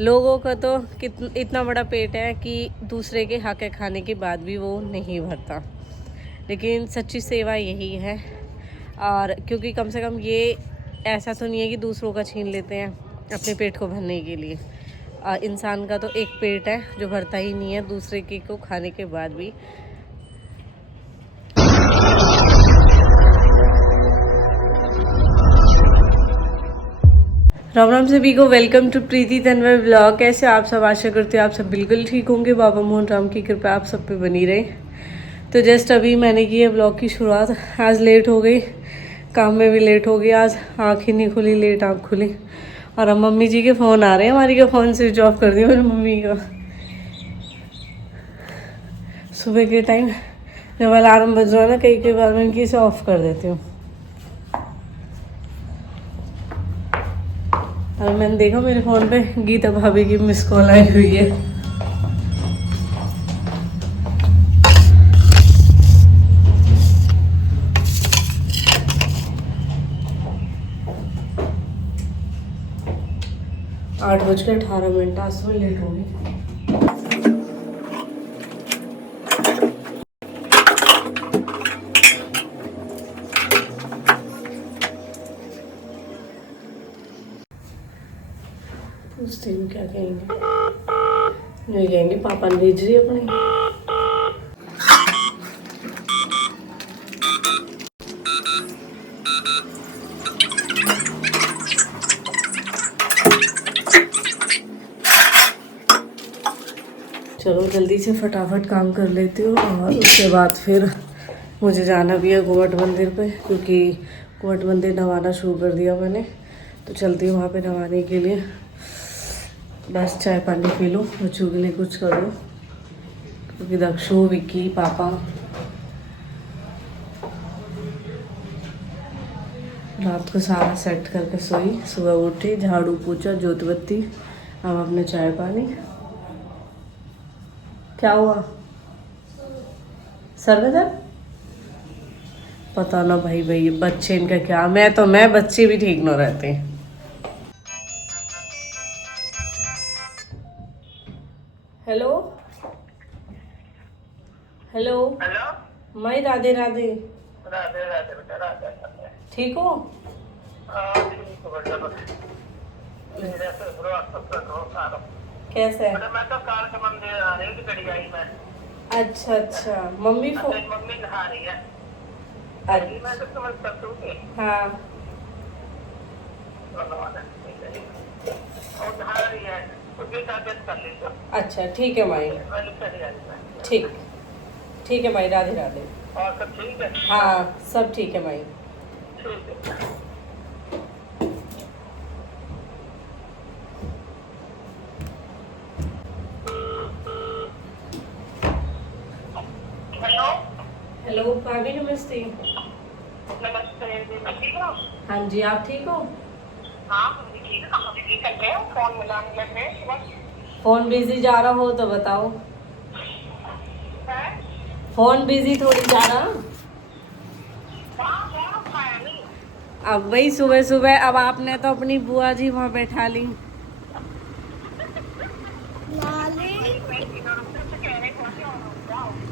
लोगों का तो इतना बड़ा पेट है कि दूसरे के हक खाने के बाद भी वो नहीं भरता, लेकिन सच्ची सेवा यही है। और क्योंकि कम से कम ये ऐसा तो नहीं है कि दूसरों का छीन लेते हैं अपने पेट को भरने के लिए। इंसान का तो एक पेट है जो भरता ही नहीं है दूसरे के को खाने के बाद भी। राम राम सभी को, वेलकम टू प्रीति तन्वय ब्लॉग। कैसे आप सब? आशा करते हो आप सब बिल्कुल ठीक होंगे। बाबा मोहन राम की कृपा आप सब पे बनी रहे। तो जस्ट अभी मैंने की है ब्लॉग की शुरुआत। आज लेट हो गई, काम में भी लेट हो गई। आज आँख ही नहीं खुली, लेट आँख खुली। और अब मम्मी जी के फ़ोन आ रहे हैं। हमारी का फ़ोन स्विच ऑफ कर दिया मेरी मम्मी का। सुबह के टाइम जब अलार्म बज रहा है ना, कई बार मैं इनकी इसे ऑफ कर देती हूँ। और मैंने देखा मेरे फ़ोन पे गीता भाभी की मिस कॉल आई हुई है। आठ बज के 18 आज तो लेट हो गई। उस दिन क्या कहेंगे? नहीं कहेंगे पापा ने भेज रही अपनी। चलो जल्दी से फटाफट काम कर लेती हूँ और उसके बाद फिर मुझे जाना भी है गोवट मंदिर पे, क्योंकि गोवट मंदिर नहाना शुरू कर दिया मैंने। तो चलती हूँ वहाँ पे नहाने के लिए। बस चाय पानी पी लूँ, बच्चों के लिए कुछ कर लूँ, क्योंकि दक्षु, विक्की, पापा रात को सारा सेट करके सोई। सुबह उठी, झाड़ू पोछा, जोत बत्ती, अब अपने चाय पानी। क्या हुआ? सर में दर्द? पता ना भाई बच्चे इनका क्या। मैं बच्चे भी ठीक न रहते। हेलो हेलो हेलो माई, राधे राधे। राधे राधे बेटा, राधे राधे। ठीक हो? ठीक है बेटा। मेरे से शुरू सारा कैसे? बेटा, मैं तो कार के मंदिर आ रही हूँ, गड़ी आई मैं। अच्छा मम्मी मम्मी नहा रही है। अच्छा मैं तो समझ सकती हूँ। हाँ और नहा रही है, उसकी ताकत कर लीजिए। अच्छा ठीक है माई। मैंने चली आई मैं। ठीक ठीक है माई, राधे राधे। और सब ठीक है? हाँ सब ठीक है माई। ठीक है। हेलो हेलो भाभी, नमस्ते। नमस्ते जी, ठीक हो? हाँ जी, आप ठीक हो? हाँ हम भी ठीक है। कहाँ बिजी कर रहे हो? फोन मिलाने लगे बस। फोन बिजी जा रहा हो तो बताओ। है? फोन बिजी थोड़ी जा रहा। वहाँ कौन उठाया नहीं? अब वही सुबह सुबह, अब आपने तो अपनी बुआ जी वहाँ बैठा ली।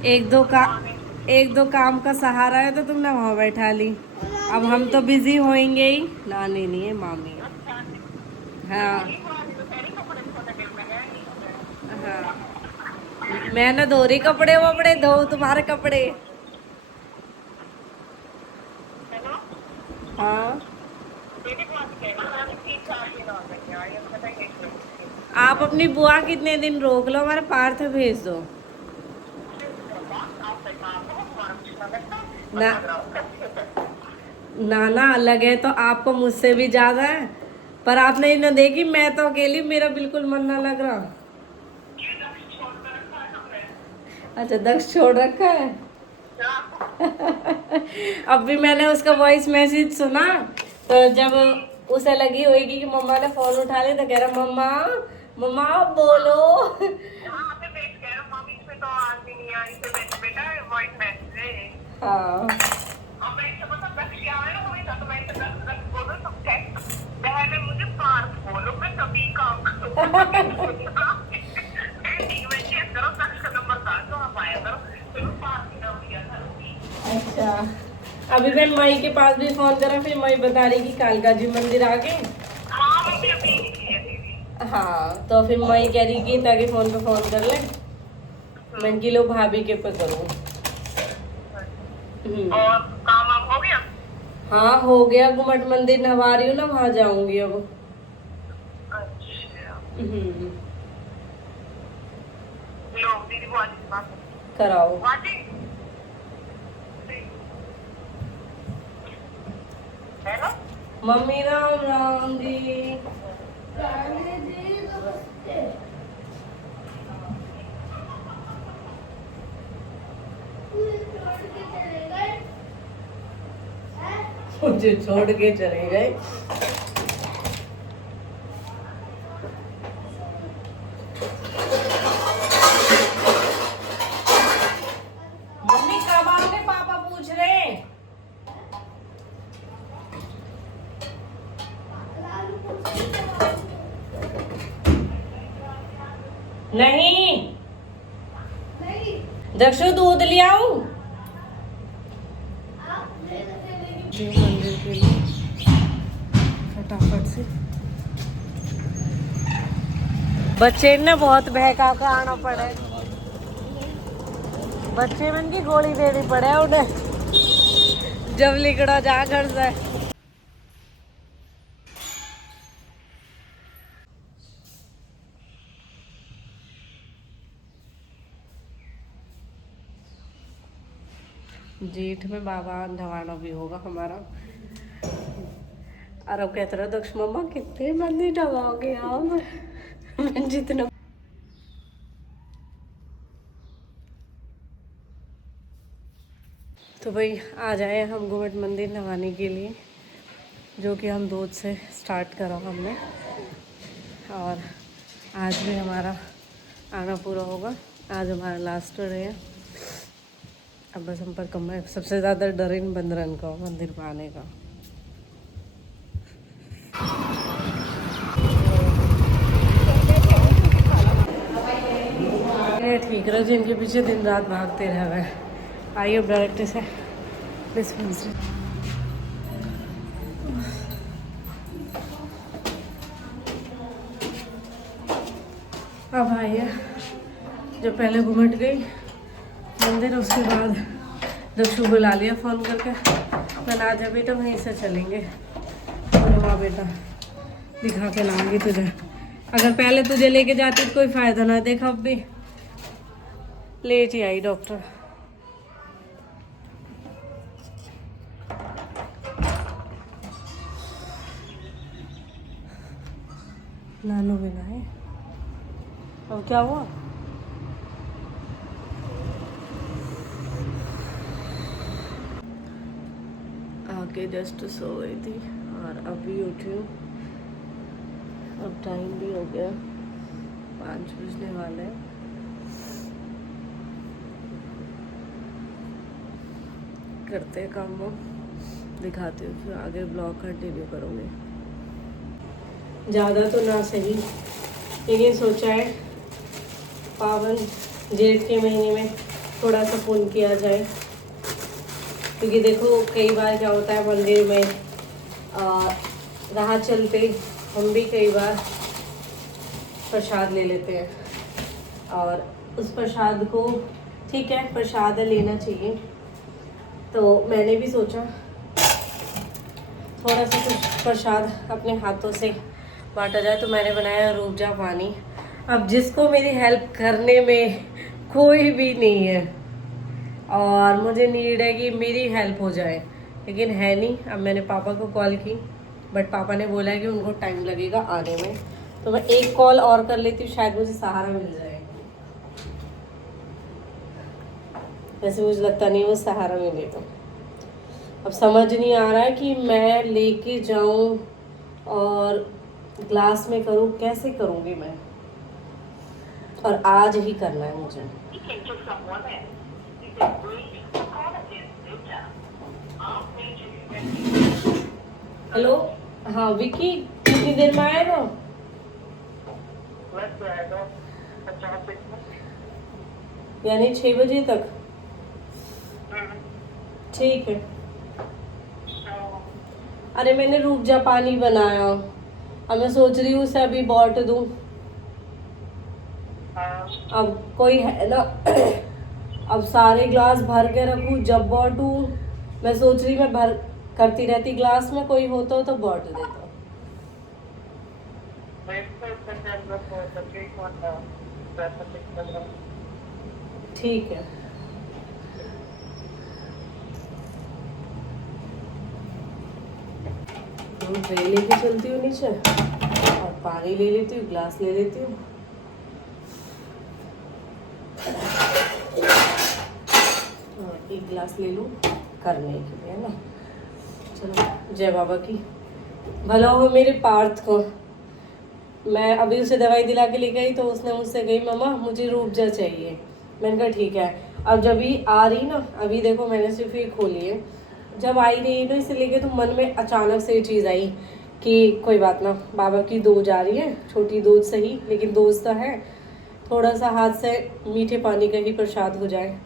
एक दो का एक दो काम का सहारा है तो तुमने वहाँ बैठा ली। अब हम तो बिजी होएंगे ही। नानी नहीं है, मामी है। हाँ हाँ, मैं ना धो रही कपड़े वपड़े, धो तुम्हारे कपड़े। हाँ, आप अपनी बुआ कितने दिन रोक लो, हमारे पार्थ भेज दो ना। नाना अलग है तो आपको मुझसे भी ज्यादा है, पर आपने इन्हें देखी, मैं तो अकेली, मेरा बिल्कुल मन ना लग रहा। अच्छा, दक्ष छोड़ रखा है। अब भी मैंने उसका वॉइस मैसेज सुना, तो जब उसे लगी होगी कि मम्मा ने फोन उठा लिया, तो कह रहा मम्मा मम्मा बोलो। हाँ पहले मुझे पार्क बोलो, मैं तभी काम करूँगा। ठीक है, चेक करो तक का नंबर था तो आप आया करो, फिर मैं पार्क की नाम दिया था। अच्छा, अभी मैं मई के पास भी फोन करा, फिर मई बता रही कि कालका जी मंदिर आ गए। हाँ मम्मी अभी निकली है दीदी। हाँ, तो फिर मई कह रही कि ताकि फोन पे फोन कर ले। मैं कि लो भाभी के पे करूँ। और काम वाम हो गया? हाँ हो गया, गुमट मंदिर नहवा रही हूँ ना, वहां जाऊंगी अब। अच्छा, हम्म, लो दीदी वो आज की बात कराओ। बाजी है ना। मम्मी राम राम जी। मुझे छोड़ के चले गए। मम्मी कब आओगे, पापा पूछ रहे हैं। नहीं दक्षु दूध ले आऊं। मंदिर के लिए फटाफट से बच्चे ने बहुत बहका कर आना पड़े। बच्चे मन की गोली देनी पड़े उन्हें जब लिकड़ा जा घर से। जेठ में बाबा नवाना भी होगा हमारा। और अब कहते रहो दक्ष मम्मा कितने मंदिर ढवाओगे आप। मैं जितना तो भाई आ जाए हम गुमट मंदिर नहाने के लिए, जो कि हम दूध से स्टार्ट करा हमने। और आज भी हमारा आना पूरा होगा। आज हमारा लास्ट डे है। अब बस हम पर कम है, सबसे ज़्यादा डर इन बंदरन का मंदिर में आने का। ये ठीक रहो जिनके पीछे दिन रात भागते रह गए। आइए डायरेक्ट से डिस्पेंसरी। अब आइए, जो पहले घुमट गई मंदिर, उसके बाद दक्षु बुला लिया फ़ोन करके। मैंने आज बेटा वहीं से चलेंगे। बोले वाह बेटा दिखा के लाऊंगी तुझे। अगर पहले तुझे लेके जाती तो कोई फ़ायदा ना। देखा अब भी लेट ही आई डॉक्टर। नानू बिना है। अब क्या हुआ? आके जस्ट सो गई थी और अभी उठी हूँ। अब टाइम भी हो गया, 5 बजने वाले हैं। करते हैं काम वाम, दिखाती हूँ, फिर आगे ब्लॉग कंटिन्यू करूँगी। ज़्यादा तो ना सही, लेकिन सोचा है पावन जेठ के महीने में थोड़ा सा पुण्य किया जाए। क्योंकि देखो कई बार क्या होता है मंदिर में राह चलते हम भी कई बार प्रसाद ले लेते हैं। और उस प्रसाद को, ठीक है प्रसाद लेना चाहिए, तो मैंने भी सोचा थोड़ा सा कुछ प्रसाद अपने हाथों से बांटा जाए। तो मैंने बनाया रूबजा पानी। अब जिसको मेरी हेल्प करने में कोई भी नहीं है और मुझे नीड है कि मेरी हेल्प हो जाए, लेकिन है नहीं। अब मैंने पापा को कॉल की, बट पापा ने बोला है कि उनको टाइम लगेगा आने में। तो मैं एक कॉल और कर लेती हूँ, शायद मुझे सहारा मिल जाए। वैसे मुझे लगता नहीं वो सहारा मिले। तो अब समझ नहीं आ रहा है कि मैं लेके जाऊँ और ग्लास में करूँ, कैसे करूँगी मैं। और आज ही करना है मुझे। हेलो, हाँ विकी कितनी देर में आएगा? लग जाएगा 50 मिनट। यानी 6 बजे तक? ठीक है। अरे मैंने रूप जा पानी बनाया, अब मैं सोच रही हूँ उसे अभी बांट दूँ। अब कोई है ना अब सारे ग्लास भर के रखूँ जब बांटूँ। मैं सोच रही मैं भर करती रहती ग्लास में, कोई होता हो तो बांट देता। ठीक है। ट्रे लेके चलती हूँ नीचे और पानी ले लेती हूँ, ग्लास ले लेती हूँ। और एक गिलास ले लूँ करने के लिए, है ना। चलो, जय बाबा की। भला हो मेरे पार्थ को। मैं अभी उसे दवाई दिला के ले गई तो उसने मुझसे कही मम्मा मुझे रूबजा चाहिए। मैंने कहा ठीक है। अब जब भी आ रही ना, अभी देखो मैंने सिर्फ ये खोली है, जब आई रही ना इसे लेके तो मन में अचानक से ये चीज़ आई कि कोई बात ना, बाबा की दूध आ रही है, छोटी दूध सही लेकिन दूध तो है, थोड़ा सा हाथ से मीठे पानी का ही प्रसाद हो जाए।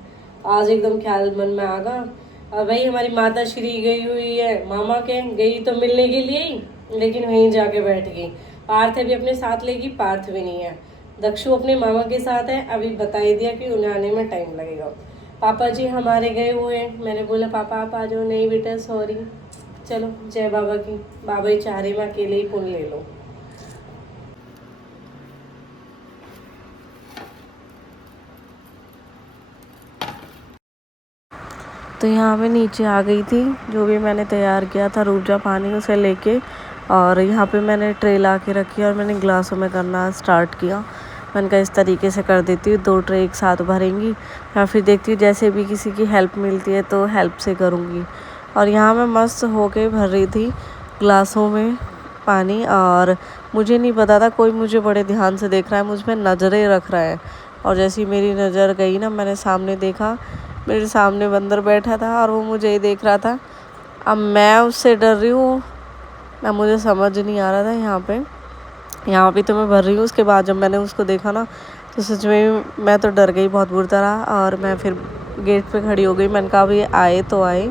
आज एकदम ख्याल मन में आ गया। और भाई हमारी माता श्री गई हुई है मामा के, गई तो मिलने के लिए ही, लेकिन वहीं जाके बैठ गई। पार्थ भी अपने साथ लेगी, पार्थ भी नहीं है। दक्षु अपने मामा के साथ है, अभी बता ही दिया कि उन्हें आने में टाइम लगेगा। पापा जी हमारे गए हुए हैं, मैंने बोला पापा आप आ जाओ, नहीं बेटा सॉरी। चलो जय बाबा की। बाबा ही चाह रहे मैं अकेले ही पुण्य ले लो। तो यहाँ पे नीचे आ गई थी, जो भी मैंने तैयार किया था रूबजा पानी उसे लेके, और यहाँ पे मैंने ट्रे ला के रखी और मैंने ग्लासों में करना स्टार्ट किया। मैंने कहा इस तरीके से कर देती हूँ, 2 ट्रे एक साथ भरेंगी या फिर देखती हूँ जैसे भी किसी की हेल्प मिलती है तो हेल्प से करूँगी। और यहाँ मैं मस्त होके भर रही थी ग्लासों में पानी, और मुझे नहीं पता था कोई मुझे बड़े ध्यान से देख रहा है, मुझ पर नज़रें रख रहा है। और जैसी मेरी नज़र गई ना, मैंने सामने देखा, मेरे सामने बंदर बैठा था और वो मुझे ही देख रहा था। अब मैं उससे डर रही हूँ ना, मुझे समझ नहीं आ रहा था। यहाँ पे तो मैं भर रही हूँ, उसके बाद जब मैंने उसको देखा ना तो सच में मैं तो डर गई बहुत बुरी तरह। और मैं फिर गेट पे खड़ी हो गई। मैंने कहा अब ये आए तो आए,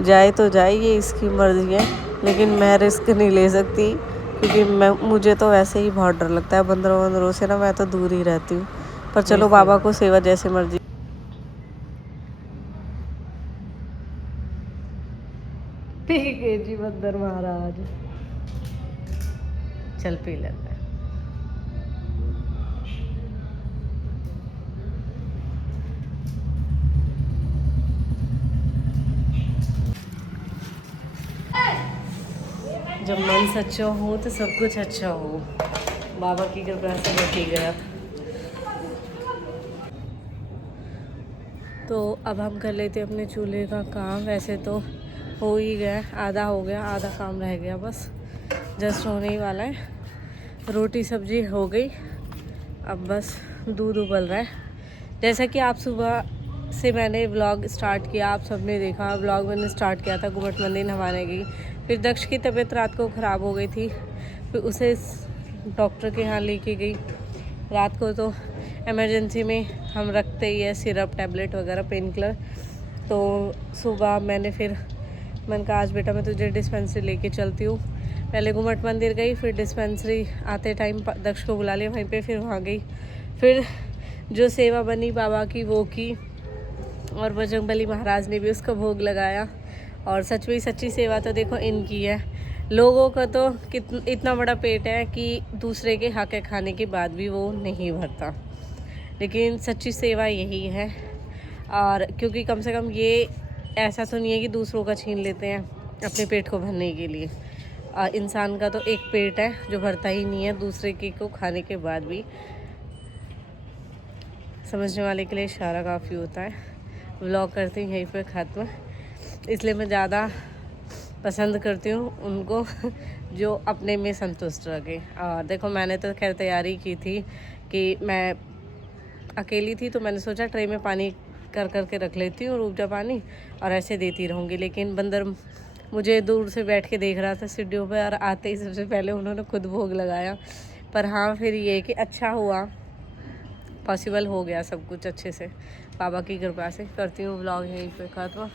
जाए तो जाए, ये इसकी मर्ज़ी है, लेकिन मैं रिस्क नहीं ले सकती क्योंकि मुझे तो वैसे ही बहुत डर लगता है बंदरों से ना, मैं तो दूर ही रहती हूँ। पर चलो बाबा को सेवा जैसे मर्जी। ठीक है जी बंदर महाराज, चल पी लेते हैं। जब मन सच्चा हो तो सब कुछ अच्छा हो। बाबा की कृपा से मैं पी गया। तो अब हम कर लेते अपने चूल्हे का काम। वैसे तो हो ही गया, आधा हो गया, आधा काम रह गया, बस जस्ट होने ही वाला है। रोटी सब्जी हो गई, अब बस दूध उबल रहा है। जैसा कि आप सुबह से मैंने व्लॉग स्टार्ट किया, आप सबने देखा व्लॉग मैंने स्टार्ट किया था घुमट मंदिर नहाने की। फिर दक्ष की तबीयत रात को ख़राब हो गई थी, फिर उसे डॉक्टर के यहाँ लेके गई। रात को तो इमरजेंसी में हम रखते ही है सिरप टैबलेट वगैरह पेन किलर। तो सुबह मैंने कहा आज बेटा मैं तुझे डिस्पेंसरी लेके चलती हूँ। पहले घुमट मंदिर गई, फिर डिस्पेंसरी आते टाइम दक्ष को बुला लिया वहीं पे, फिर वहाँ गई। फिर जो सेवा बनी बाबा की वो की, और बजरंगबली महाराज ने भी उसका भोग लगाया। और सच में सच्ची सेवा तो देखो इनकी है। लोगों का तो इतना बड़ा पेट है कि दूसरे के हक खाने के बाद भी वो नहीं भरता, लेकिन सच्ची सेवा यही है। और क्योंकि कम से कम ये ऐसा तो नहीं है कि दूसरों का छीन लेते हैं अपने पेट को भरने के लिए। इंसान का तो एक पेट है जो भरता ही नहीं है दूसरे के को खाने के बाद भी। समझने वाले के लिए इशारा काफ़ी होता है। व्लॉग करती हूँ यहीं पर ख़त्म, इसलिए मैं ज़्यादा पसंद करती हूँ उनको जो अपने में संतुष्ट रखे। और देखो मैंने तो खैर तैयारी की थी कि मैं अकेली थी, तो मैंने सोचा ट्रे में पानी कर के रख लेती हूँ रूबजा पानी और ऐसे देती रहूँगी। लेकिन बंदर मुझे दूर से बैठ के देख रहा था सीढ़ियों पे, और आते ही सबसे पहले उन्होंने खुद भोग लगाया। पर हाँ, फिर ये कि अच्छा हुआ, पॉसिबल हो गया सब कुछ अच्छे से बाबा की कृपा से। करती हूँ व्लॉग यहीं पे खत्म।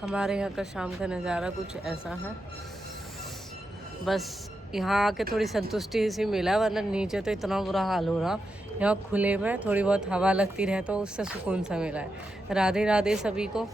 हमारे यहाँ का शाम का नज़ारा कुछ ऐसा है। बस यहाँ आके थोड़ी संतुष्टि सी मिला, वरना नीचे तो इतना बुरा हाल हो रहा। यहाँ खुले में थोड़ी बहुत हवा लगती रहे तो उससे सुकून सा मिला है। राधे राधे सभी को।